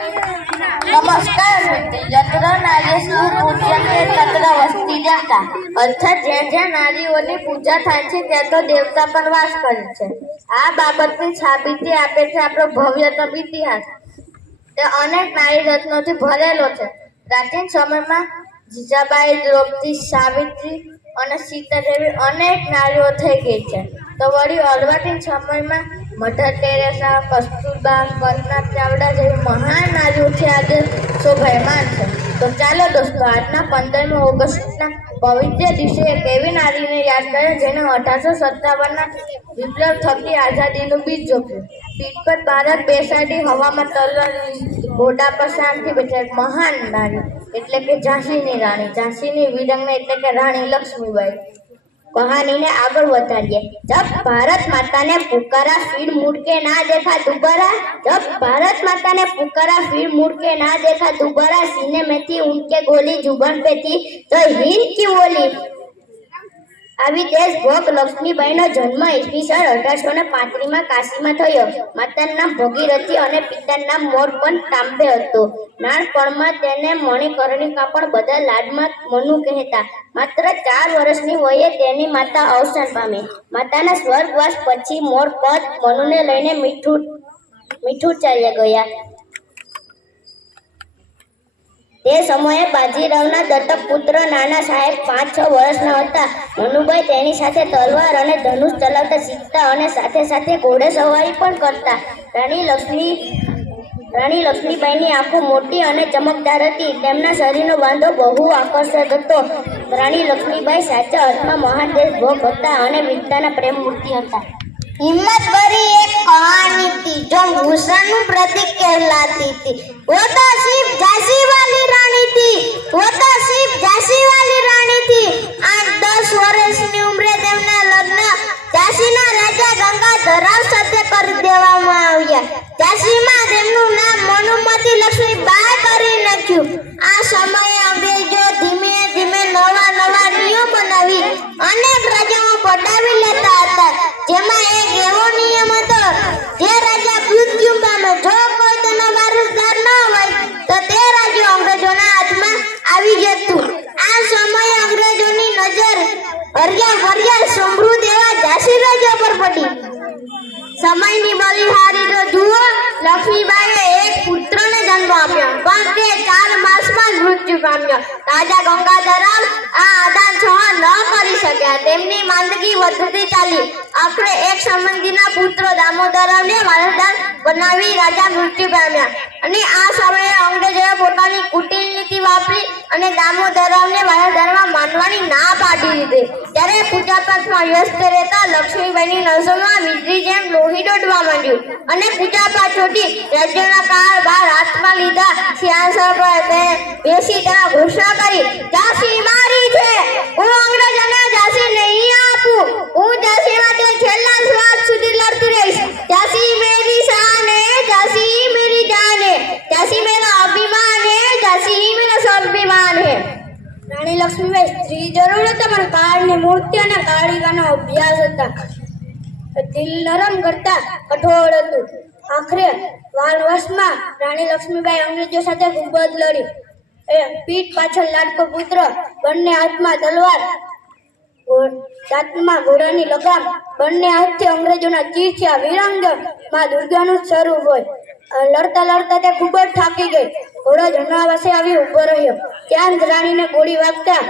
નમસ્કાર. યત્ર નાર્યસ્તુ પૂજ્યંતે તત્ર વસ્તી દેવતા અર્થાત જ્યાં જ્યાં નારીઓની પૂજા થાય છે, ત્યાં તો દેવતા પણ વાસ કરે છે. આ બાબતની છાબીતી આપે છે આપણો ભવ્યતમ ઇતિહાસ. તે અનેક નારી રત્નોથી ભરેલો છે. પ્રાચીન સમયમાં જીજાબાઈ, દ્રૌપદી, સાવિત્રી અને સીતા દેવી અનેક નારીઓ થઈ ગઈ છે. તો વળી અર્વાચીન સમયમાં મધર ટેરેસા, કસ્તુરબા કલ્પના ચાવડા જેવી મહાન નારીઓથી આજે શોભાયમાન છે. તો ચાલો દોસ્તો, આજના પંદરમી ઓગસ્ટના પવિત્ર દિવસે એક એવી નારીને યાદ કરે જેને અઢારસો સત્તાવનના વિપ્લવ થકી આઝાદીનું બીજ જોખ્યું પીઠ પર ભારત બેસાડી હવામાં તલવાર ઘોડા પર શાંતિ બેઠા એક મહાન નારી, એટલે કે ઝાંસીની રાણી. ઝાંસીની વિરંગને એટલે કે રાણી લક્ષ્મીબાઈ. कहानी ने आगे बढ़ाइए जब भारत माता ने पुकारा फिर मुड़ के ना देखा दोबारा जब भारत माता ने पुकारा फिर मुड़ के ना देखा दोबारा सीने में थी उनके गोली जुबान पे थी तो हिंद की बोली આવી દેશભોગ લક્ષ્મીબાઈનો જન્મ ઈસવીસન અઢારસો ને પાંત્રીસમાં કાશીમાં થયો. માતાનું નામ ભગીરથી અને પિતાનું નામ પણ તાંબે હતું. નાનપણમાં તેને મણિકર્ણિકા પણ બધા લાડમાં મનુ કહેતા. માત્ર ચાર વર્ષની વયે તેની માતા અવસાન પામી. માતાના સ્વર્ગવાસ પછી મોરપંત મનુને લઈને મીઠું મીઠું ચાલ્યા ગયા. તે સમયે બાજીરાવના દત્તક પુત્ર નાના સાહેબ પાંચ છ વર્ષના હતા. મનુભાઈ તેની સાથે તલવાર અને ધનુષ ચલાવતા શીખતા અને સાથે સાથે ઘોડે સવારી પણ કરતા. રાણી લક્ષ્મી, રાણી લક્ષ્મીબાઈની આંખો મોટી અને ચમકદાર હતી. તેમના શરીરનો બાંધો બહુ આકર્ષક હતો. રાણી લક્ષ્મીબાઈ સાચા અર્થમાં મહાન દેશભોગ હતા અને વિદ્યાના પ્રેમ મૂર્તિ હતા. હિંમત ભરી એક કહાની હતી જો ભૂષણનું પ્રતીક કહેલાતી હતી. વો તો શિવ ઝાંસી વાલી રાણી હતી. વો તો શિવ ઝાંસી વાલી રાણી હતી. આઠ દસ વર્ષની ઉંમરે તેમના લગ્ન ઝાંસીના રાજા ગંગાધરરાવ સાથે કરી દેવામાં આવ્યા. ઝાંસીમાં તેમનું નામ મનુમતી લક્ષ્મી બાય કરી નાખ્યું. આ સમયે અંગ્રેજો ધીમે ધીમે નવા નવા નિયમ બનાવી અનેક રાજાઓ પડાવી લેતા હતા. જેમાં સમયની બલિહારી તો જુઓ, લક્ષ્મીબાઈએ એક પુત્રને જન્મ આપ્યો. પણ તે ચાર માસમાં જ મૃત્યુ પામ્યો. રાજા ગંગાધરરાવ આ આદાન સહન ન કરી શક્યા. તેમની માંદગી વધતી ચાલી. આખરે એક સંબંધીના પુત્ર દામોદરરાવને વારસદાર બનાવી રાજા મૃત્યુ પામ્યા. અને આ સમયે અંગ્રેજોએ પોતાની કુટિલ નીતિ વાપરી અને દામોદરરાવને વારસદારમાં માનવાની ના દીધી ત્યારે પૂજાપાઠમાં વ્યસ્ત રહેતા લક્ષ્મીબાઈની નસોમાં વીજળી જેમ લોહી દોડવા માંડ્યું અને પૂજાપાઠ છોડી રાજ્યના કાળ બાર હાથમાં લીધા સિંહાસન પર બેસી તેના ઘોષણા કરી ઝાંસી જરૂર હતા, પણ કાળની મૂર્તિ અને કાળિકાનો અભ્યાસ હતા. દિલ નરમ કરતા કઠોળ હતું. આખરે વાનવસમાં રાણી લક્ષ્મીબાઈ અંગ્રેજો સાથે ખૂબ જ લડી. એ પીઠ પાછળ લાડકો પુત્ર બંને હાથમાં તલવાર દાંતમાં ઘોડાની લગામ, બંને હાથથી અંગ્રેજોના ચીરછા વિરાંગણમાં દુર્ગાનું સ્વરૂપ હોય. લડતા લડતા તે ખૂબ જ થાકી ગઈ. ઘોડો જમણા આવી ઊભો રહ્યો. ત્યાં જ રાણીને ગોળી વાગતા